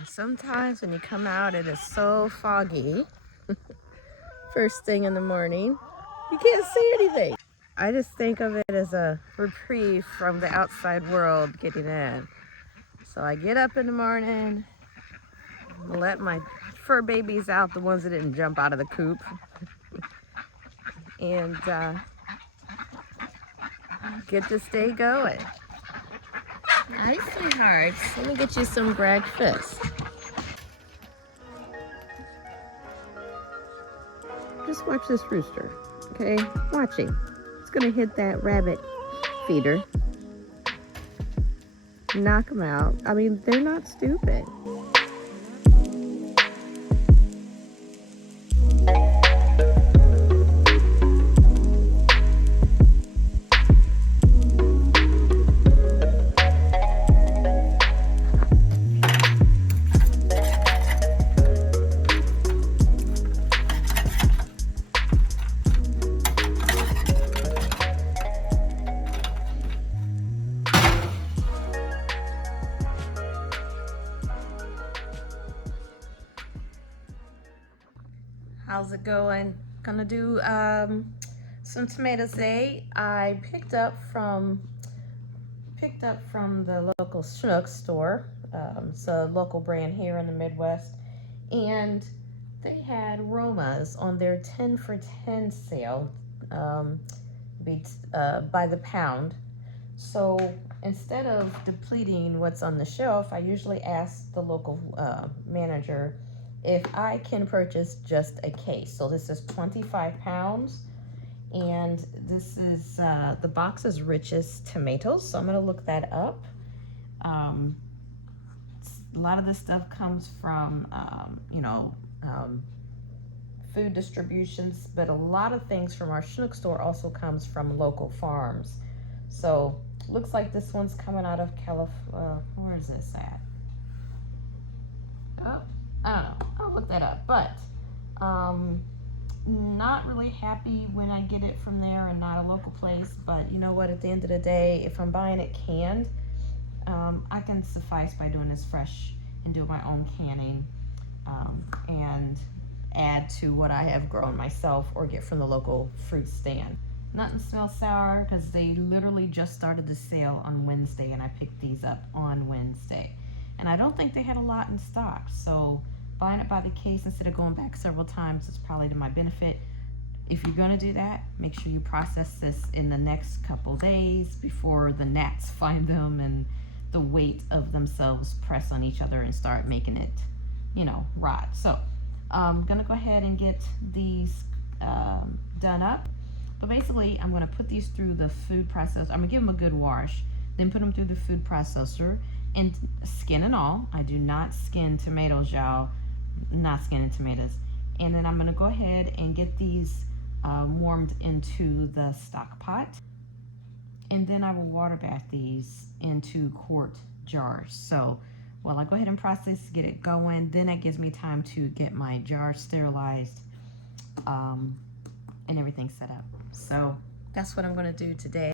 And sometimes when you come out, it is so foggy. First thing in the morning, you can't see anything. I just think of it as a reprieve from the outside world getting in. So I get up in the morning, let my fur babies out, the ones that didn't jump out of the coop, and get this day going. Hi, sweethearts. Let me get you some breakfast. Just watch this rooster, okay? Watch him. It's gonna hit that rabbit feeder. Knock him out. I mean, they're not stupid. How's it going? Gonna do some tomatoes today. I picked up from the local Schnuck store. It's a local brand here in the Midwest, and they had Romas on their 10 for 10 sale, by the pound. So instead of depleting what's on the shelf, I usually ask the local manager if I can purchase just a case. So this is 25 pounds, and this is the box is Richest Tomatoes, so I'm gonna look that up. A lot of this stuff comes from food distributions, but a lot of things from our Schnuck store also comes from local farms. So looks like this one's coming out of California. Where is this at? Oh, I don't know. I'll look that up. But not really happy when I get it from there and not a local place. But you know what? At the end of the day, if I'm buying it canned, I can suffice by doing this fresh and do my own canning and add to what I have grown myself or get from the local fruit stand. Nothing smells sour because they literally just started the sale on Wednesday, and I picked these up on Wednesday. And I don't think they had a lot in stock, so buying it by the case instead of going back several times is probably to my benefit. If you're gonna do that, make sure you process this in the next couple days before the gnats find them and the weight of themselves press on each other and start making it, rot. So I'm gonna go ahead and get these done up. But basically, I'm gonna put these through the food processor. I'm gonna give them a good wash, then put them through the food processor, and skin and all. I do not skin tomatoes, y'all. Not skinning tomatoes. And then I'm gonna go ahead and get these warmed into the stock pot. And then I will water bath these into quart jars. So while I go ahead and process, get it going, then that gives me time to get my jars sterilized and everything set up. So that's what I'm gonna do today.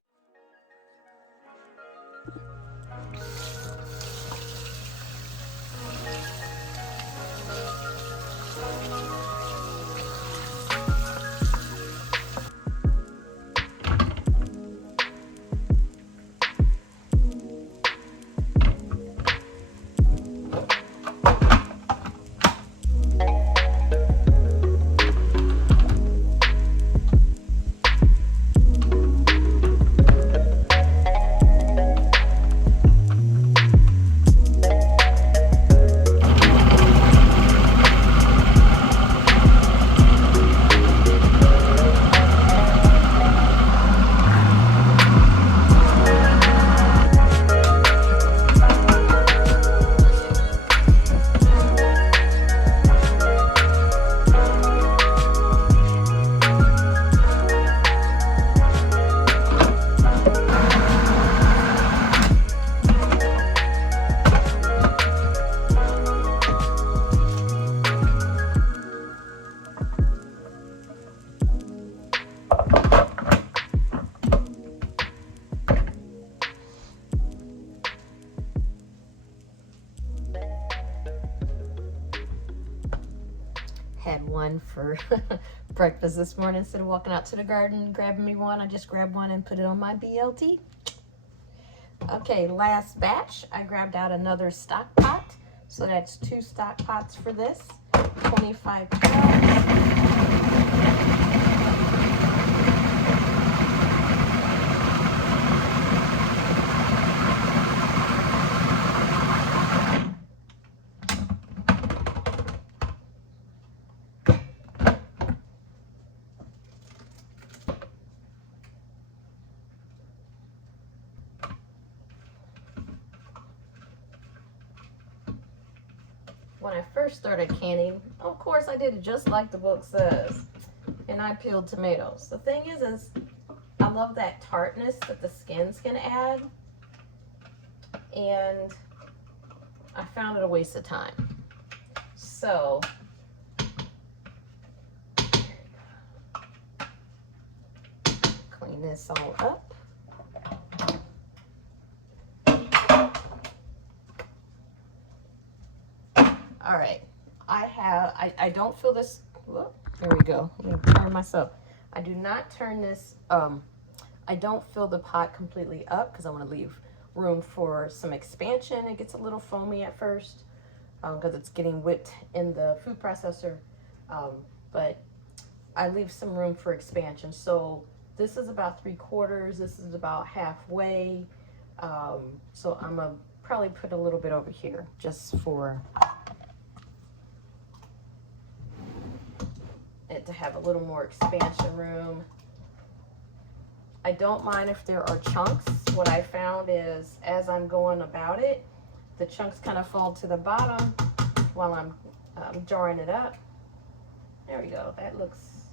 had one for breakfast this morning. Instead of walking out to the garden grabbing me one, I just grabbed one and put it on my BLT. Okay, last batch, I grabbed out another stock pot. So that's 2 stock pots for this, 25 pounds. When I first started canning, of course I did it just like the book says, and I peeled tomatoes. The thing is I love that tartness that the skins can add, and I found it a waste of time. So clean this all up. All right, I don't fill this, whoop, there we go, I'm gonna turn myself. I do not turn this, I don't fill the pot completely up because I want to leave room for some expansion. It gets a little foamy at first because it's getting whipped in the food processor, but I leave some room for expansion. So this is about 3/4, this is about halfway, so I'm gonna probably put a little bit over here just for it to have a little more expansion room. I don't mind if there are chunks. What I found is as I'm going about it, the chunks kind of fall to the bottom while I'm jarring it up. There we go, that looks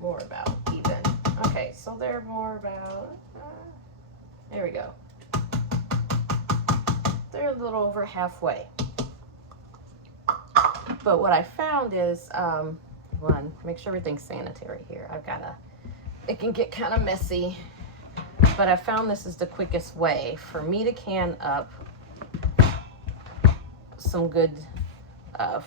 more about even. Okay, so they're more about, there we go. They're a little over halfway. But what I found is, one, make sure everything's sanitary here. It can get kind of messy, but I found this is the quickest way for me to can up some good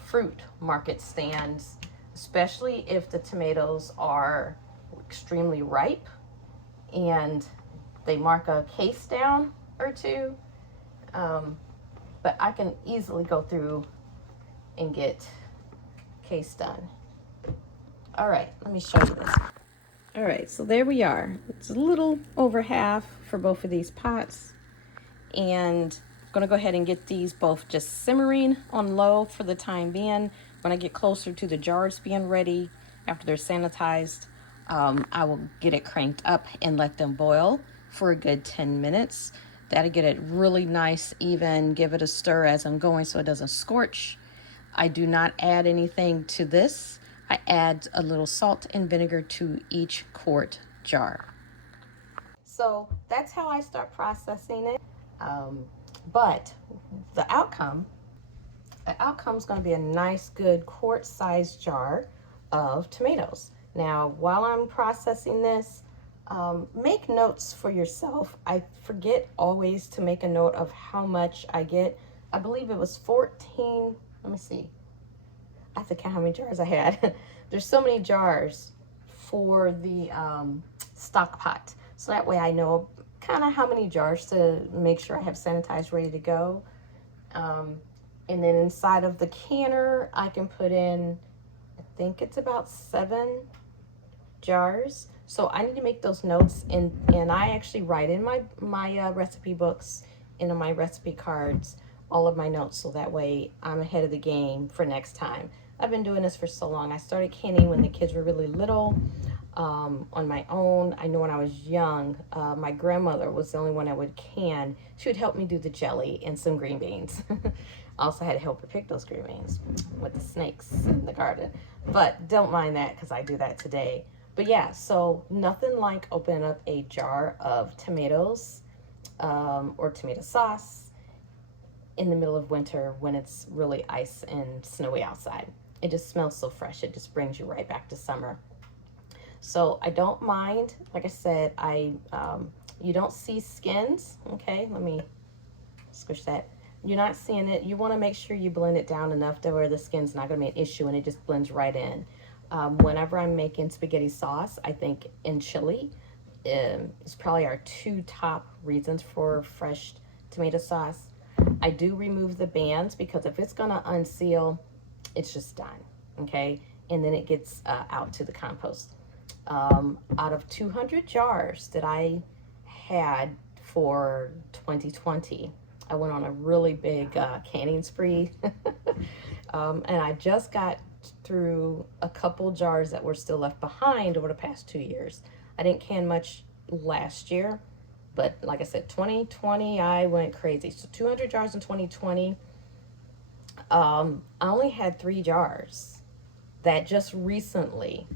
fruit market stands, especially if the tomatoes are extremely ripe and they mark a case down or two. But I can easily go through and get case done. All right, let me show you this. All right, so there we are. It's a little over half for both of these pots. And I'm gonna go ahead and get these both just simmering on low for the time being. When I get closer to the jars being ready, after they're sanitized, I will get it cranked up and let them boil for a good 10 minutes. That'll get it really nice, even, give it a stir as I'm going so it doesn't scorch. I do not add anything to this. I add a little salt and vinegar to each quart jar. So that's how I start processing it. But the outcome's gonna be a nice, good quart-sized jar of tomatoes. Now, while I'm processing this, make notes for yourself. I forget always to make a note of how much I get. I believe it was 14, let me see. I have to count how many jars I had. There's so many jars for the stock pot. So that way I know kind of how many jars to make sure I have sanitized, ready to go. And then inside of the canner, I can put in, I think it's about 7 jars. So I need to make those notes, and I actually write in my recipe books, into my recipe cards, all of my notes, so that way I'm ahead of the game for next time. I've been doing this for so long. I started canning when the kids were really little, on my own. I know when I was young, my grandmother was the only one that would can. She would help me do the jelly and some green beans. I also had to help her pick those green beans with the snakes in the garden. But don't mind that because I do that today. But yeah, so nothing like opening up a jar of tomatoes or tomato sauce in the middle of winter when it's really ice and snowy outside. It just smells so fresh. It just brings you right back to summer. So I don't mind. Like I said, you don't see skins. Okay, let me squish that. You're not seeing it. You want to make sure you blend it down enough to where the skin's not going to be an issue and it just blends right in. Whenever I'm making spaghetti sauce, I think in chili is probably our two top reasons for fresh tomato sauce. I do remove the bands because if it's going to unseal, it's just done, okay? And then it gets out to the compost. Out of 200 jars that I had for 2020, I went on a really big canning spree. And I just got through a couple jars that were still left behind over the past 2 years. I didn't can much last year, but like I said, 2020, I went crazy. So 200 jars in 2020. I only had 3 jars that just recently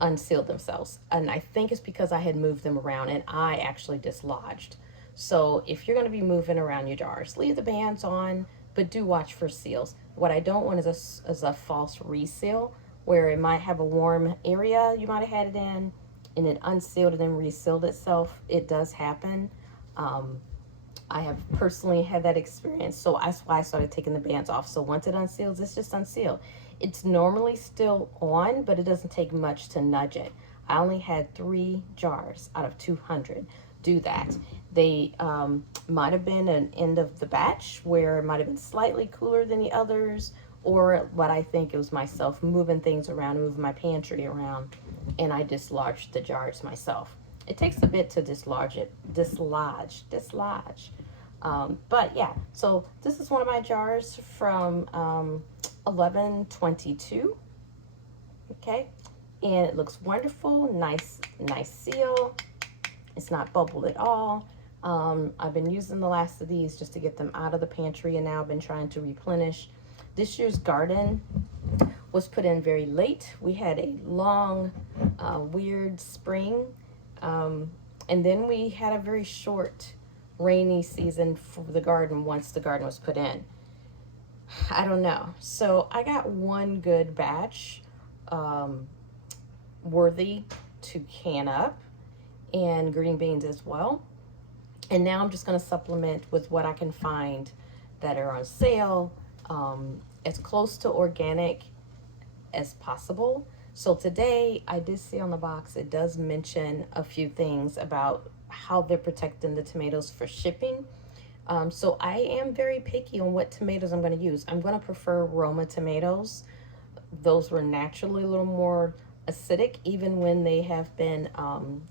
unsealed themselves. And I think it's because I had moved them around and I actually dislodged. So if you're going to be moving around your jars, leave the bands on, but do watch for seals. What I don't want is a false reseal where it might have a warm area you might have had it in and it unsealed and then resealed itself. It does happen. I have personally had that experience. So that's why I started taking the bands off. So once it unseals, it's just unsealed. It's normally still on, but it doesn't take much to nudge it. I only had 3 jars out of 200 do that. They might have been an end of the batch where it might have been slightly cooler than the others, or what I think it was myself moving things around, moving my pantry around, and I dislodged the jars myself. It takes a bit to dislodge. But yeah, so this is one of my jars from 11/22. Okay, and it looks wonderful. Nice seal. It's not bubbled at all. I've been using the last of these just to get them out of the pantry, and now I've been trying to replenish. This year's garden was put in very late. We had a long, weird spring, and then we had a very short, rainy season for the garden once the garden was put in. I don't know. So I got one good batch worthy to can up, and green beans as well. And now I'm just going to supplement with what I can find that are on sale, as close to organic as possible. So today I did see on the box, it does mention a few things about how they're protecting the tomatoes for shipping. So I am very picky on what tomatoes I'm going to use. I'm going to prefer Roma tomatoes. Those were naturally a little more acidic, even when they have been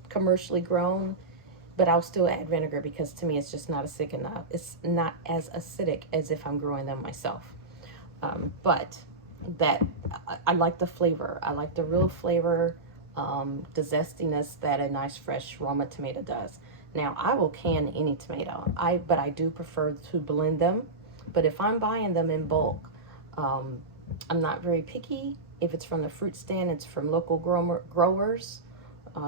commercially grown. But I'll still add vinegar because to me it's just not acidic enough. It's not as acidic as if I'm growing them myself. But that I like the flavor. I like the real flavor, the zestiness that a nice fresh Roma tomato does. Now I will can any tomato. But I do prefer to blend them. But if I'm buying them in bulk, I'm not very picky. If it's from the fruit stand, it's from local growers,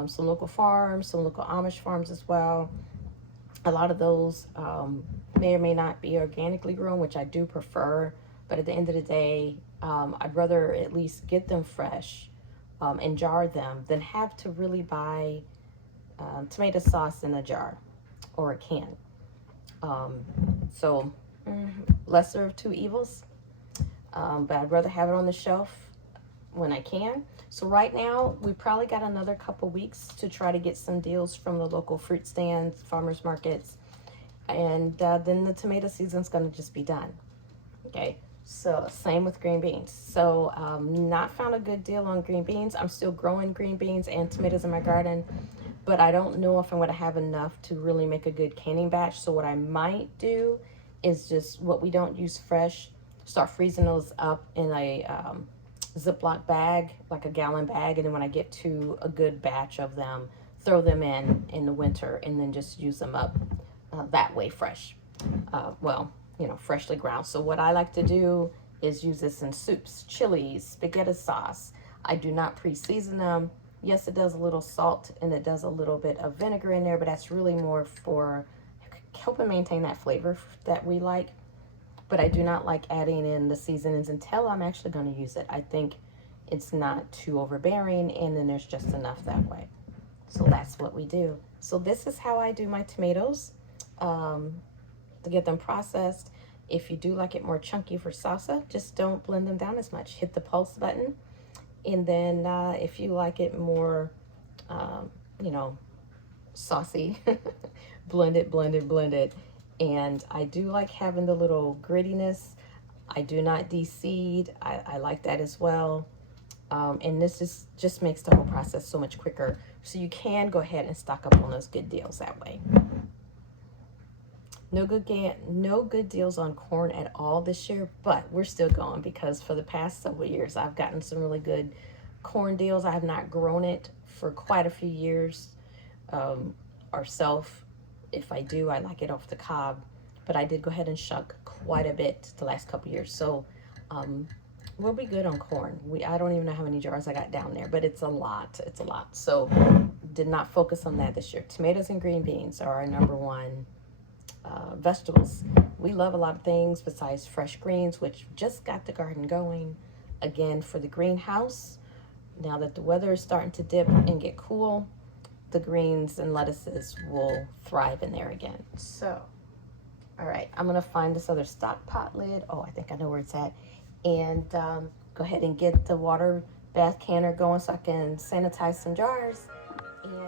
some local farms, some local Amish farms as well. A lot of those may or may not be organically grown, which I do prefer. But at the end of the day, I'd rather at least get them fresh and jar them than have to really buy tomato sauce in a jar or a can. So lesser of two evils. But I'd rather have it on the shelf when I can. So right now, we probably got another couple weeks to try to get some deals from the local fruit stands, farmers markets, and then the tomato season's gonna just be done. Okay, so same with green beans. So not found a good deal on green beans. I'm still growing green beans and tomatoes in my garden, but I don't know if I'm gonna have enough to really make a good canning batch. So what I might do is just what we don't use fresh, start freezing those up in a Ziploc bag, like a gallon bag, and then when I get to a good batch of them, throw them in the winter and then just use them up that way fresh. Well, you know, freshly ground. So what I like to do is use this in soups, chilies, spaghetti sauce. I do not pre-season them. Yes, it does a little salt and it does a little bit of vinegar in there, but that's really more for helping maintain that flavor that we like. But I do not like adding in the seasonings until I'm actually going to use it. I think it's not too overbearing, and then there's just enough that way. So that's what we do. So this is how I do my tomatoes to get them processed. If you do like it more chunky for salsa, just don't blend them down as much. Hit the pulse button. And then if you like it more, you know, saucy, blend it, blend it, blend it. And I do like having the little grittiness. I do not de-seed. I like that as well. And this just makes the whole process so much quicker. So you can go ahead and stock up on those good deals that way. No good deals on corn at all this year, but we're still going because for the past several years, I've gotten some really good corn deals. I have not grown it for quite a few years ourselves. If I do, I like it off the cob, but I did go ahead and shuck quite a bit the last couple years. So we'll be good on corn. I don't even know how many jars I got down there, but it's a lot. It's a lot. So did not focus on that this year. Tomatoes and green beans are our #1 vegetables. We love a lot of things besides fresh greens, which just got the garden going again for the greenhouse. Now that the weather is starting to dip and get cool, the greens and lettuces will thrive in there again. So, all right, I'm gonna find this other stock pot lid. Oh, I think I know where it's at. And go ahead and get the water bath canner going so I can sanitize some jars. And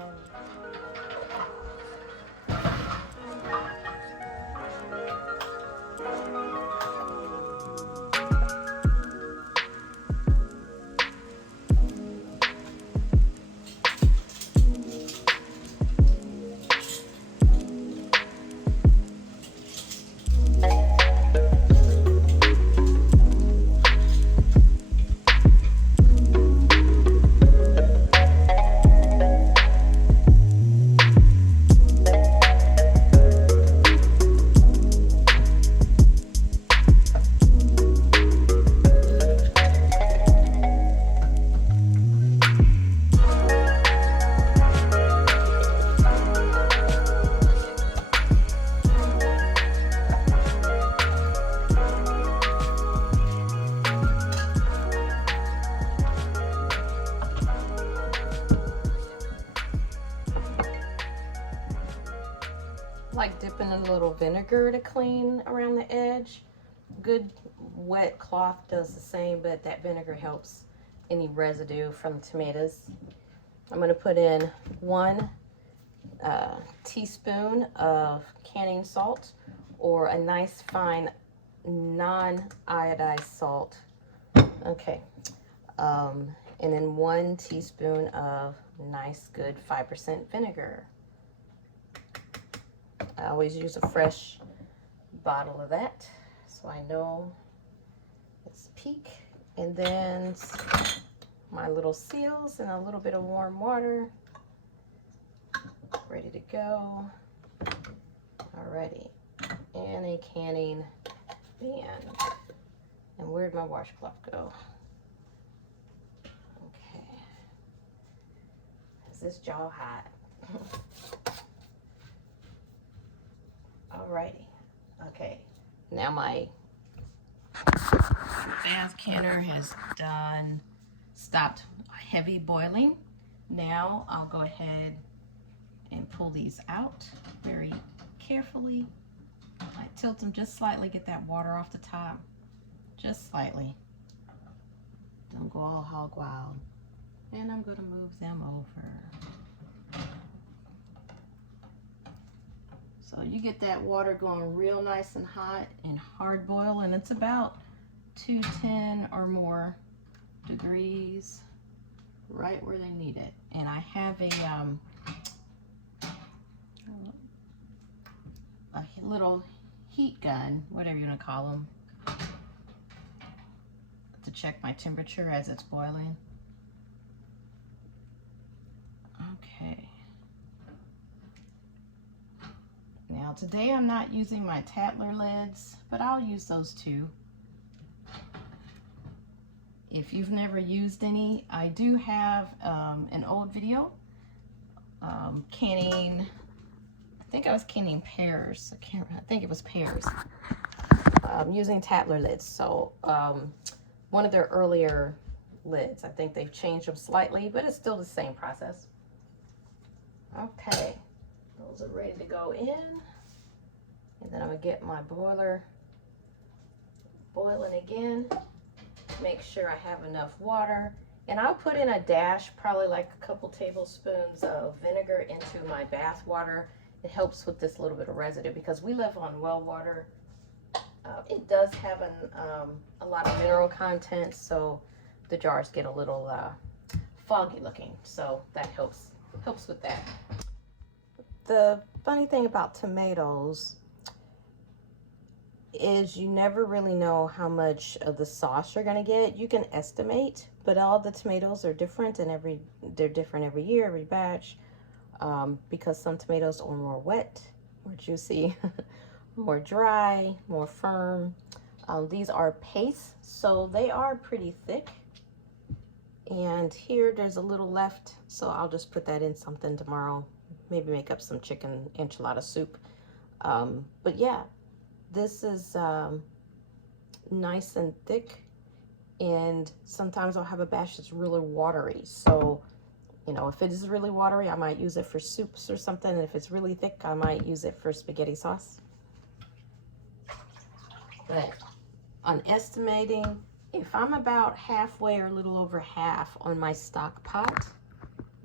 like dipping in a little vinegar to clean around the edge. Good wet cloth does the same, but that vinegar helps any residue from tomatoes. I'm going to put in 1 teaspoon of canning salt, or a nice fine non-iodized salt. Okay. And then 1 teaspoon of nice good 5% vinegar. I always use a fresh bottle of that, so I know it's peak. And then my little seals and a little bit of warm water. Ready to go. Alrighty. And a canning band. And where'd my washcloth go? Okay. Is this jaw hot? Alrighty. Okay. Now my bath canner has stopped heavy boiling. Now I'll go ahead and pull these out very carefully. I tilt them just slightly, get that water off the top. Just slightly. Don't go all hog wild. And I'm going to move them over. So you get that water going real nice and hot and hard boil, and it's about 210 or more degrees, right where they need it. And I have a little heat gun, whatever you want to call them, to check my temperature as it's boiling. Okay. Now today I'm not using my Tatler lids, but I'll use those too. If you've never used any, I do have an old video canning, I think I was canning pears. I think it was pears. Using Tatler lids. So one of their earlier lids. I think they've changed them slightly, but it's still the same process. Okay. Those are ready to go in. And then I'm going to get my boiler boiling again. Make sure I have enough water. And I'll put in a dash, probably like a couple tablespoons of vinegar into my bath water. It helps with this little bit of residue because we live on well water. It does have a lot of mineral content, so the jars get a little foggy looking. So that helps with that. The funny thing about tomatoes is you never really know how much of the sauce you're gonna get. You can estimate, but all the tomatoes are different, and they're different every year, every batch, because some tomatoes are more wet, more juicy, more dry, more firm. These are paste, so they are pretty thick. And here there's a little left, so I'll just put that in something tomorrow. Maybe make up some chicken enchilada soup. But yeah, this is nice and thick, and sometimes I'll have a batch that's really watery. So, you know, if it is really watery, I might use it for soups or something. And if it's really thick, I might use it for spaghetti sauce. But on estimating, if I'm about halfway or a little over half on my stock pot,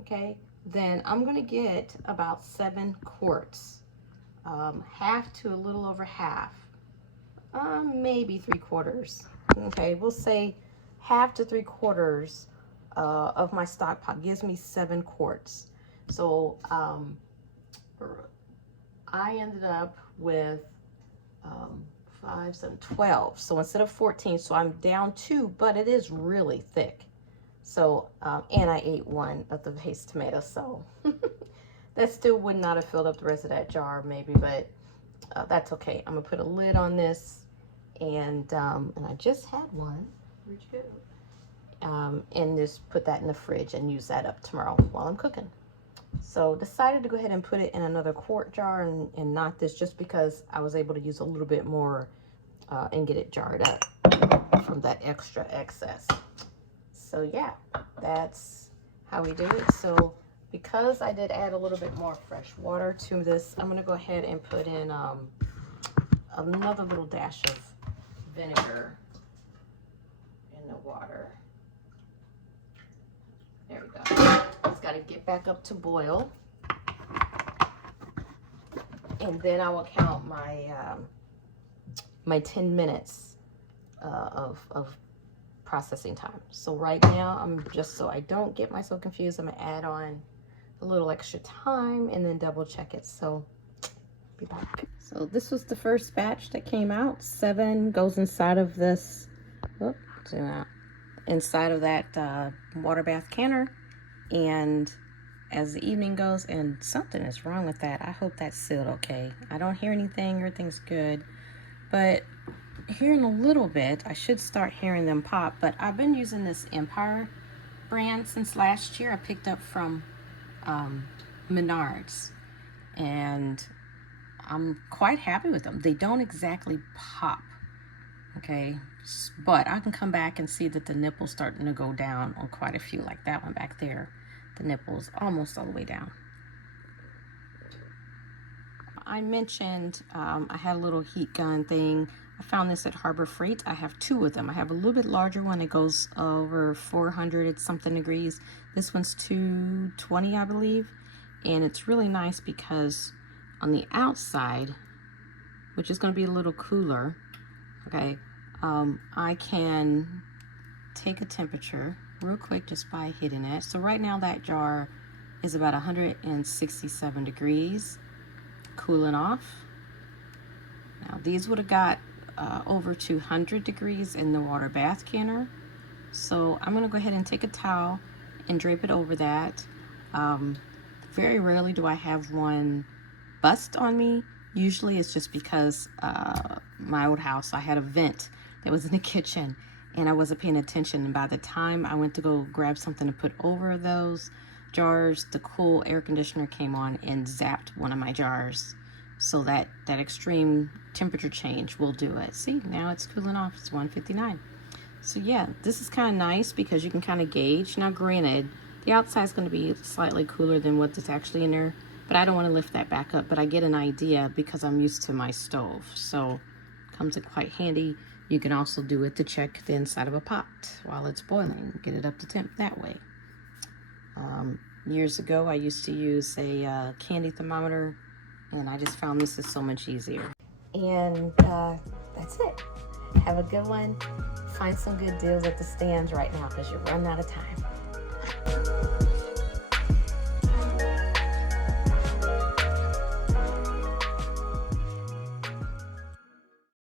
okay, then I'm gonna get about 7 quarts. Half to a little over half, maybe 3/4. Okay, we'll say half to 3/4 of my stock pot gives me 7 quarts. So I ended up with 5, 7, 12. So instead of 14, so I'm down 2, but it is really thick. So, and I ate 1 of the paste tomatoes, so that still would not have filled up the rest of that jar, maybe, but that's okay. I'm gonna put a lid on this, and I just had one. Where'd you go? And just put that in the fridge and use that up tomorrow while I'm cooking. So decided to go ahead and put it in another quart jar and not this, just because I was able to use a little bit more and get it jarred up from that extra excess. So yeah, that's how we do it. So because I did add a little bit more fresh water to this, I'm gonna go ahead and put in another little dash of vinegar in the water. There we go. It's got to get back up to boil, and then I will count my my 10 minutes of processing time. So right now, I'm just, so I don't get myself confused, I'm gonna add on a little extra time and then double check it. So be back. So this was the first batch that came out. 7 goes inside of this, zoom out, inside of that water bath canner. And as the evening goes, and something is wrong with that. I hope that's sealed okay. I don't hear anything, everything's good. But here in a little bit, I should start hearing them pop. But I've been using this Empire brand since last year. I picked up from Menards, and I'm quite happy with them. They don't exactly pop, okay? But I can come back and see that the nipple's starting to go down on quite a few, like that one back there. The nipple's almost all the way down. I mentioned I had a little heat gun thing. I found this at Harbor Freight. I have 2 of them. I have a little bit larger one. It goes over 400 something degrees. This one's 220, I believe. And it's really nice because on the outside, which is going to be a little cooler, okay, I can take a temperature real quick just by hitting it. So right now that jar is about 167 degrees, cooling off. Now these would have got over 200 degrees in the water bath canner. So I'm gonna go ahead and take a towel and drape it over that. Very rarely do I have one bust on me. Usually it's just because my old house, I had a vent that was in the kitchen and I wasn't paying attention. And by the time I went to go grab something to put over those jars, the cool air conditioner came on and zapped one of my jars. So that extreme temperature change will do it. See, now it's cooling off. It's 159. So yeah, this is kind of nice because you can kind of gauge. Now granted, the outside is going to be slightly cooler than what's actually in there, but I don't want to lift that back up. But I get an idea because I'm used to my stove. So it comes in quite handy You can also do it to check the inside of a pot while it's boiling, get it up to temp that way. Years ago, I used to use a candy thermometer, and I just found this is so much easier. And that's it. Have a good one. Find some good deals at the stands right now because you're running out of time.